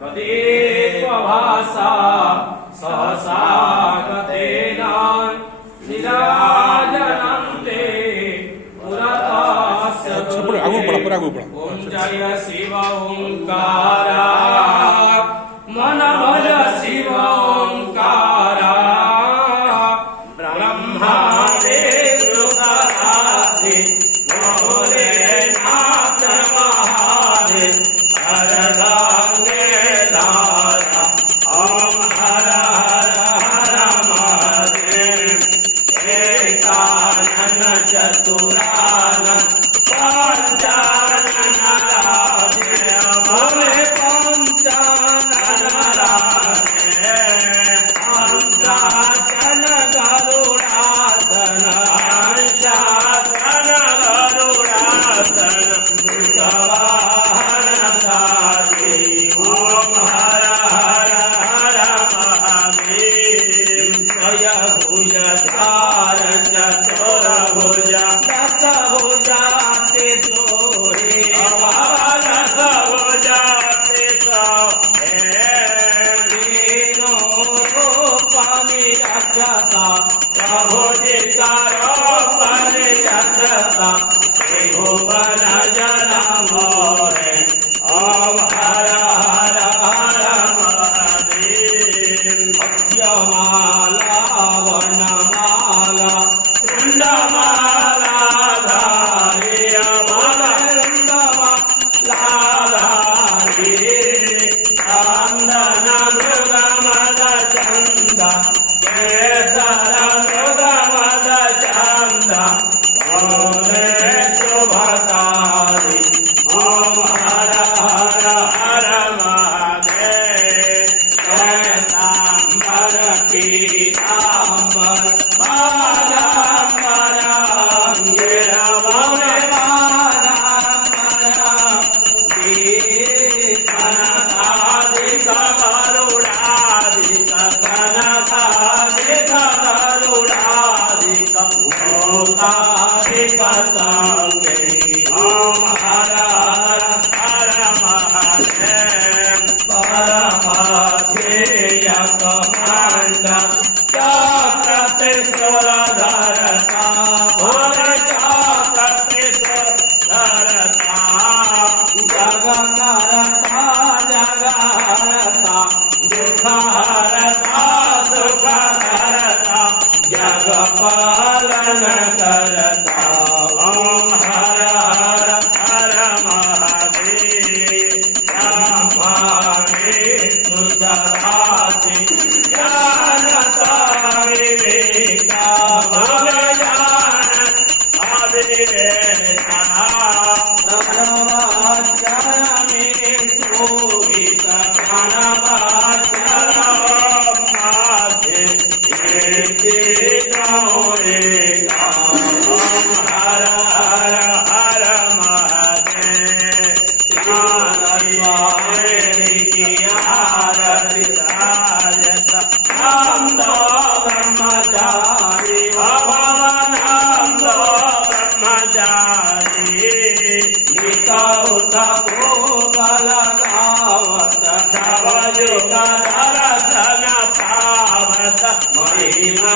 तदेवभासा सहसा गतेन निराजनं ते पुरतस्य ॐ जय शिव ओंकारा मन भज शिव ओंकारा ब्रह्मा विष्णु सदाशिव भोलेनाथ महादेव हर गंगे धारा ओम हर हर हर महादेव एकानन चतुरानन पंचानन राधे भोले पंचानन राधे पंचानन गरुड़ासन हंसासन गरुड़ासन भगवान साजी ओम हर हर हर महादेव जय भुज धार चतुर भुज दस भुजाते सोहे दस भुजाते सोहे दीनो रूपनि रक्षता प्रभु जी रूपनि रक्षता भुवन जन मोरे ओम हर हर हर महादेव अक्षमाला वनमाला वृंदमाला धारी माला वृंदमाला धारी चंदन मृगमद चंद केसर मृगमद चंद भोले शुभकारी ओम हर हर हर महादेव श्वेतांबर पीतांबर बालांबर अंगिर भोले बालांबर कनकादिक गरुड़ादिक कनकादिक गरुड़ादिक ओंकारिक संगे ओम हर हर हर महादेव परमध्येय कमंड चक्रते सुरधरता भोर चक्रते सुरधरता जग करता जग हरता दुख हरता सुख हरता जग पालन करता ओम हर हर हर महादेव ब्रह्मा विष्णु सदाशिव ज्ञानता विवेका भगवान अविवेका प्रणवाचर में शोभित प्रणवाचर माधे गौरेगा ओम हर हर हर महादेव ज्ञानद्वारे की आरती राजत नामदो ब्रह्मचारी भवनामदो ब्रह्मचारी निकौत भोगल गावत नवयुग दर्शन पावत महिमा